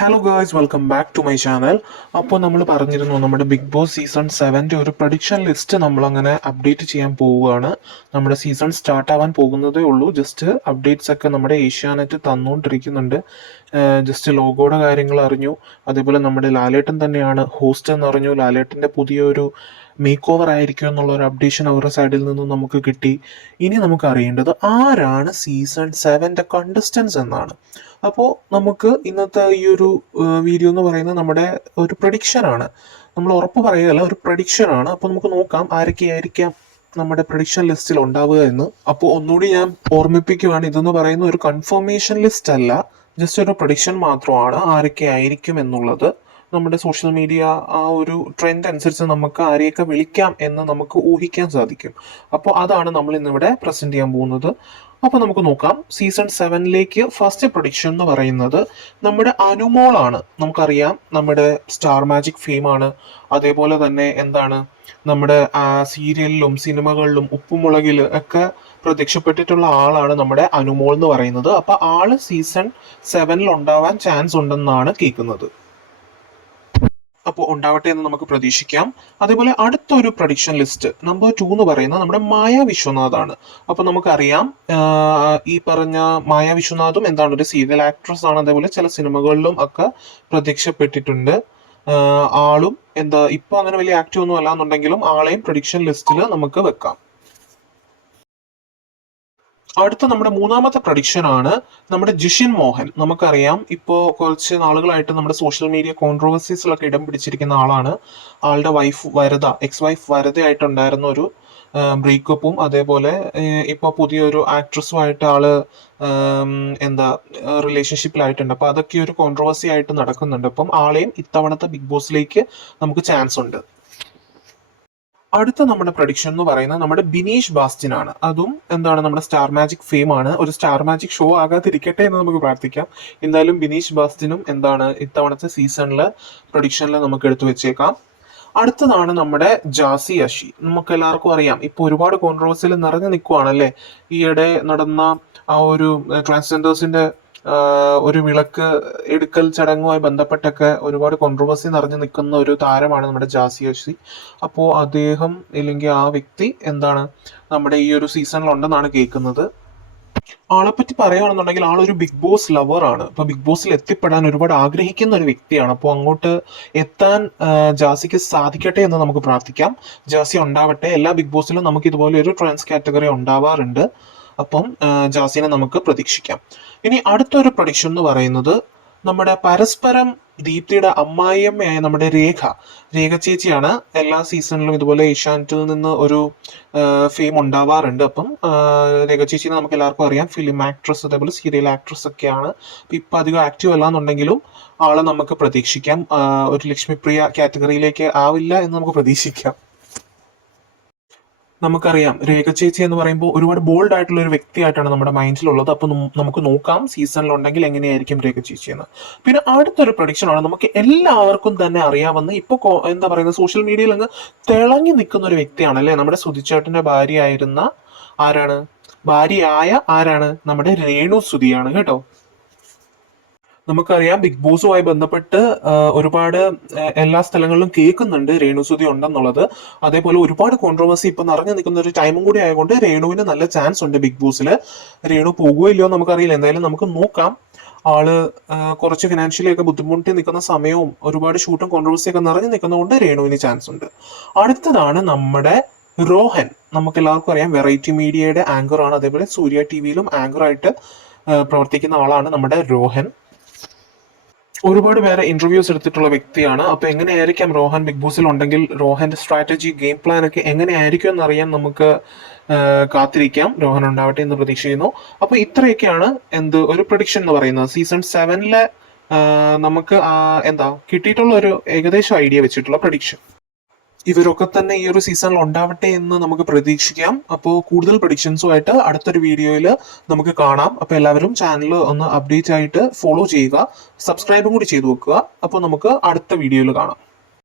Hello girls, welcome back to my channel. അപ്പോൾ നമ്മൾ പറഞ്ഞിരുന്നു നമ്മുടെ ബിഗ് ബോസ് സീസൺ 7 ഒരു പ്രഡിക്ഷൻ ലിസ്റ്റ് നമ്മൾ അങ്ങനെ അപ്ഡേറ്റ് ചെയ്യാൻ പോവുകയാണ്. നമ്മുടെ സീസൺ സ്റ്റാർട്ട് ആവാൻ പോകുന്നതേ ഉള്ളൂ. ജസ്റ്റ് അപ്ഡേറ്റ്സ് ഒക്കെ നമ്മുടെ ഏഷ്യാനെറ്റ് തന്നുകൊണ്ടിരിക്കുന്നുണ്ട്. ജസ്റ്റ് ലോഗോയുടെ കാര്യങ്ങൾ അറിഞ്ഞു. അതേപോലെ നമ്മുടെ ലാലേട്ടൻ തന്നെയാണ് ഹോസ്റ്റ് എന്ന് അറിഞ്ഞു. ലാലേട്ടൻ്റെ പുതിയൊരു മേക്ക് ഓവർ ആയിരിക്കും എന്നുള്ള ഒരു അപ്ഡേഷൻ അവരുടെ സൈഡിൽ നിന്നും നമുക്ക് കിട്ടി. ഇനി നമുക്ക് അറിയേണ്ടത് ആരാണ് സീസൺ 7 കണ്ടസ്റ്റൻസ് എന്നാണ്. അപ്പോൾ നമുക്ക് ഇന്നത്തെ ഈ ഒരു വീഡിയോ എന്ന് പറയുന്നത് നമ്മുടെ ഒരു പ്രഡിക്ഷൻ ആണ്. നമ്മൾ ഉറപ്പ് പറയുകയല്ല, ഒരു പ്രഡിക്ഷൻ ആണ്. അപ്പോൾ നമുക്ക് നോക്കാം ആരൊക്കെയായിരിക്കാം നമ്മുടെ പ്രഡിക്ഷൻ ലിസ്റ്റിൽ ഉണ്ടാവുക എന്ന്. അപ്പോൾ ഒന്നുകൂടി ഞാൻ ഓർമ്മിപ്പിക്കുകയാണ്, ഇതെന്ന് പറയുന്ന ഒരു കൺഫർമേഷൻ ലിസ്റ്റ് അല്ല, ജസ്റ്റ് ഒരു പ്രഡിക്ഷൻ മാത്രമാണ് ആരൊക്കെ ആയിരിക്കും എന്നുള്ളത്. നമ്മുടെ സോഷ്യൽ മീഡിയ ആ ഒരു ട്രെൻഡ് അനുസരിച്ച് നമുക്ക് ആരെയൊക്കെ വിളിക്കാം എന്ന് നമുക്ക് ഊഹിക്കാൻ സാധിക്കും. അപ്പോൾ അതാണ് നമ്മൾ ഇന്നിവിടെ പ്രസന്റ് ചെയ്യാൻ പോകുന്നത്. അപ്പോൾ നമുക്ക് നോക്കാം. സീസൺ 7 ഫസ്റ്റ് പ്രൊഡിക്ഷൻ എന്ന് പറയുന്നത് നമ്മുടെ അനുമോളാണ്. നമുക്കറിയാം നമ്മുടെ സ്റ്റാർ മാജിക് ഫെയിമാണ്. അതേപോലെ തന്നെ എന്താണ് നമ്മുടെ സീരിയലിലും സിനിമകളിലും ഉപ്പുമുളകിൽ ഒക്കെ പ്രത്യക്ഷപ്പെട്ടിട്ടുള്ള ആളാണ് നമ്മുടെ അനുമോൾ എന്ന് പറയുന്നത്. അപ്പൊ ആള് സീസൺ 7 ഉണ്ടാവാൻ ചാൻസ് ഉണ്ടെന്നാണ് കേൾക്കുന്നത്. അപ്പോൾ ഉണ്ടാവട്ടെ എന്ന് നമുക്ക് പ്രതീക്ഷിക്കാം. അതേപോലെ അടുത്തൊരു പ്രഡിക്ഷൻ ലിസ്റ്റ് നമ്പർ 2 എന്ന് പറയുന്നത് നമ്മുടെ മായ വിശ്വനാഥാണ്. അപ്പൊ നമുക്കറിയാം ഈ പറഞ്ഞ മായ വിശ്വനാഥും എന്താണ് ഒരു സീരിയൽ ആക്ട്രസ് ആണ്. അതേപോലെ ചില സിനിമകളിലും ഒക്കെ പ്രത്യക്ഷപ്പെട്ടിട്ടുണ്ട്. ആളും എന്താ ഇപ്പൊ അങ്ങനെ വലിയ ആക്റ്റീവ് ഒന്നും അല്ലാന്നുണ്ടെങ്കിലും ആളെയും പ്രഡിക്ഷൻ ലിസ്റ്റിൽ നമുക്ക് വെക്കാം. അടുത്ത നമ്മുടെ മൂന്നാമത്തെ പ്രഡിക്ഷൻ ആണ് നമ്മുടെ ജിഷിൻ മോഹൻ. നമുക്കറിയാം ഇപ്പോൾ കുറച്ച് നാളുകളായിട്ട് നമ്മുടെ സോഷ്യൽ മീഡിയ കോൺട്രവേഴ്സീസിലൊക്കെ ഇടം പിടിച്ചിരിക്കുന്ന ആളാണ്. ആളുടെ വൈഫ് വരദ, എക്സ് വൈഫ് വരദയായിട്ടുണ്ടായിരുന്ന ഒരു ബ്രേക്കപ്പും അതേപോലെ ഇപ്പോൾ പുതിയൊരു ആക്ട്രസുമായിട്ട് ആള് എന്താ റിലേഷൻഷിപ്പിലായിട്ടുണ്ട്. അപ്പൊ അതൊക്കെ ഒരു കോൺട്രവേഴ്സി ആയിട്ട് നടക്കുന്നുണ്ട്. അപ്പം ആളെയും ഇത്തവണത്തെ ബിഗ് ബോസിലേക്ക് നമുക്ക് ചാൻസ് ഉണ്ട്. അടുത്ത നമ്മുടെ പ്രഡിക്ഷൻ എന്ന് പറയുന്നത് നമ്മുടെ ബിനീഷ് ബാസ്റ്റിൻ ആണ്. അതും എന്താണ് നമ്മുടെ സ്റ്റാർ മാജിക് ഫെയിം ആണ്. ഒരു സ്റ്റാർ മാജിക് ഷോ ആകാതിരിക്കട്ടെ എന്ന് നമുക്ക് പ്രാർത്ഥിക്കാം. എന്തായാലും ബിനീഷ് ബാസ്റ്റിനും എന്താണ് ഇത്തവണത്തെ സീസണിലെ പ്രഡിക്ഷനിൽ നമുക്ക് എടുത്തു വെച്ചേക്കാം. അടുത്തതാണ് നമ്മുടെ ജാസി അഷി. നമുക്ക് എല്ലാവർക്കും അറിയാം ഇപ്പൊ ഒരുപാട് കോൺട്രവേഴ്സിയിൽ നിറഞ്ഞു നിൽക്കുവാണല്ലേ. ഈയിടെ നടന്ന ആ ഒരു ട്രാൻസ്ജെൻഡേഴ്സിന്റെ ഒരു വിളക്ക് എടുക്കൽ ചടങ്ങുമായി ബന്ധപ്പെട്ടൊക്കെ ഒരുപാട് കോൺട്രവേഴ്സി നിറഞ്ഞു നിൽക്കുന്ന ഒരു താരമാണ് നമ്മുടെ ജാസി അഷി. അപ്പോൾ അദ്ദേഹം ഇല്ലെങ്കിൽ ആ വ്യക്തി എന്താണ് നമ്മുടെ ഈ ഒരു സീസണിൽ ഉണ്ടെന്നാണ് കേൾക്കുന്നത്. ആളെ പറ്റി പറയുകയാണെന്നുണ്ടെങ്കിൽ ആളൊരു ബിഗ് ബോസ് ലവർ ആണ്. ഇപ്പൊ ബിഗ് ബോസിൽ എത്തിപ്പെടാൻ ഒരുപാട് ആഗ്രഹിക്കുന്ന ഒരു വ്യക്തിയാണ്. അപ്പോൾ അങ്ങോട്ട് എത്താൻ ജാസിക്ക് സാധിക്കട്ടെ എന്ന് നമുക്ക് പ്രാർത്ഥിക്കാം. ജാസി ഉണ്ടാവട്ടെ. എല്ലാ ബിഗ് ബോസിലും നമുക്ക് ഇതുപോലെ ഒരു ട്രാൻസ് കാറ്റഗറി ഉണ്ടാവാറുണ്ട്. അപ്പം ജാസിനെ നമുക്ക് പ്രതീക്ഷിക്കാം. ഇനി അടുത്തൊരു പ്രഡിക്ഷൻ എന്ന് പറയുന്നത് നമ്മുടെ പരസ്പരം ദീപ്തിയുടെ അമ്മായിയമ്മയായ നമ്മുടെ രേഖ ചേച്ചിയാണ്. എല്ലാ സീസണിലും ഇതുപോലെ ഏഷ്യാനെറ്റിൽ നിന്ന് ഒരു ഫെയിം ഉണ്ടാവാറുണ്ട്. അപ്പം രേഖ ചേച്ചിനെ നമുക്ക് എല്ലാവർക്കും അറിയാം, ഫിലിം ആക്ട്രസ് അതേപോലെ സീരിയൽ ആക്ട്രസ് ഒക്കെയാണ്. ഇപ്പൊ അധികം ആക്റ്റീവ് അല്ലാന്നുണ്ടെങ്കിലും ആളെ നമുക്ക് പ്രതീക്ഷിക്കാം. ഒരു ലക്ഷ്മിപ്രിയ കാറ്റഗറിയിലേക്ക് ആവില്ല എന്ന് നമുക്ക് പ്രതീക്ഷിക്കാം. നമുക്കറിയാം രേഖ ചേച്ചി എന്ന് പറയുമ്പോൾ ഒരുപാട് ബോൾഡ് ആയിട്ടുള്ള ഒരു വ്യക്തിയായിട്ടാണ് നമ്മുടെ മൈൻഡിലുള്ളത്. അപ്പൊ നമുക്ക് നോക്കാം സീസണിൽ ഉണ്ടെങ്കിൽ എങ്ങനെയായിരിക്കും രേഖ ചേച്ചി എന്ന്. പിന്നെ അടുത്തൊരു പ്രൊഡിക്ഷൻ ആണ് നമുക്ക് എല്ലാവർക്കും തന്നെ അറിയാവുന്ന ഇപ്പൊ എന്താ പറയുന്നത് സോഷ്യൽ മീഡിയയിൽ അങ്ങ് തിളങ്ങി നിൽക്കുന്ന ഒരു വ്യക്തിയാണ് അല്ലെ, നമ്മുടെ സുധിച്ചേട്ടന്റെ ഭാര്യയായിരുന്ന ഭാര്യയായ നമ്മുടെ രേണു സുധിയാണ് കേട്ടോ. നമുക്കറിയാം ബിഗ് ബോസുമായി ബന്ധപ്പെട്ട് ഒരുപാട് എല്ലാ സ്ഥലങ്ങളിലും കേൾക്കുന്നുണ്ട് രേണുസുതി ഉണ്ടെന്നുള്ളത്. അതേപോലെ ഒരുപാട് കോൺട്രവേഴ്സി ഇപ്പൊ നിറഞ്ഞു നിൽക്കുന്ന ഒരു ടൈമും കൂടി ആയതുകൊണ്ട് രേണുവിന് നല്ല ചാൻസ് ഉണ്ട് ബിഗ് ബോസിൽ. രേണു പോകുകയില്ലയോ നമുക്കറിയില്ല. എന്തായാലും നമുക്ക് നോക്കാം. ആള് കുറച്ച് ഫിനാൻഷ്യലി ഒക്കെ ബുദ്ധിമുട്ടി നിൽക്കുന്ന സമയവും ഒരുപാട് ഷൂട്ടും കോൺട്രവേഴ്സി ഒക്കെ നിറഞ്ഞു നിൽക്കുന്നതുകൊണ്ട് രേണുവിന് ചാൻസ് ഉണ്ട്. അടുത്തതാണ് നമ്മുടെ റോഹൻ. നമുക്ക് എല്ലാവർക്കും അറിയാം വെറൈറ്റി മീഡിയയുടെ ആങ്കർ ആണ്. അതേപോലെ സൂര്യ ടിവിയിലും ആങ്കറായിട്ട് പ്രവർത്തിക്കുന്ന ആളാണ് നമ്മുടെ റോഹൻ. ഒരുപാട് പേരെ ഇന്റർവ്യൂസ് എടുത്തിട്ടുള്ള വ്യക്തിയാണ്. അപ്പൊ എങ്ങനെയായിരിക്കാം റോഹൻ ബിഗ് ബോസിൽ ഉണ്ടെങ്കിൽ റോഹന്റെ സ്ട്രാറ്റജി ഗെയിം പ്ലാൻ ഒക്കെ എങ്ങനെയായിരിക്കും എന്നറിയാൻ നമുക്ക് കാത്തിരിക്കാം. റോഹൻ ഉണ്ടാവട്ടെ എന്ന് പ്രതീക്ഷിക്കുന്നു. അപ്പൊ ഇത്രയൊക്കെയാണ് ഒരു പ്രഡിക്ഷൻ എന്ന് പറയുന്നത് സീസൺ 7 നമുക്ക് എന്താ കിട്ടിയിട്ടുള്ള ഒരു ഏകദേശം ഐഡിയ വെച്ചിട്ടുള്ള പ്രഡിക്ഷൻ. ഇവരൊക്കെ തന്നെ ഈ ഒരു സീസണിൽ ഉണ്ടാവട്ടെ എന്ന് നമുക്ക് പ്രതീക്ഷിക്കാം. അപ്പോൾ കൂടുതൽ പ്രഡിക്ഷൻസുമായിട്ട് അടുത്തൊരു വീഡിയോയിൽ നമുക്ക് കാണാം. അപ്പോൾ എല്ലാവരും ചാനൽ ഒന്ന് അപ്ഡേറ്റ് ആയിട്ട് ഫോളോ ചെയ്യുക, സബ്സ്ക്രൈബും കൂടി ചെയ്തു വെക്കുക. അപ്പോൾ നമുക്ക് അടുത്ത വീഡിയോയിൽ കാണാം.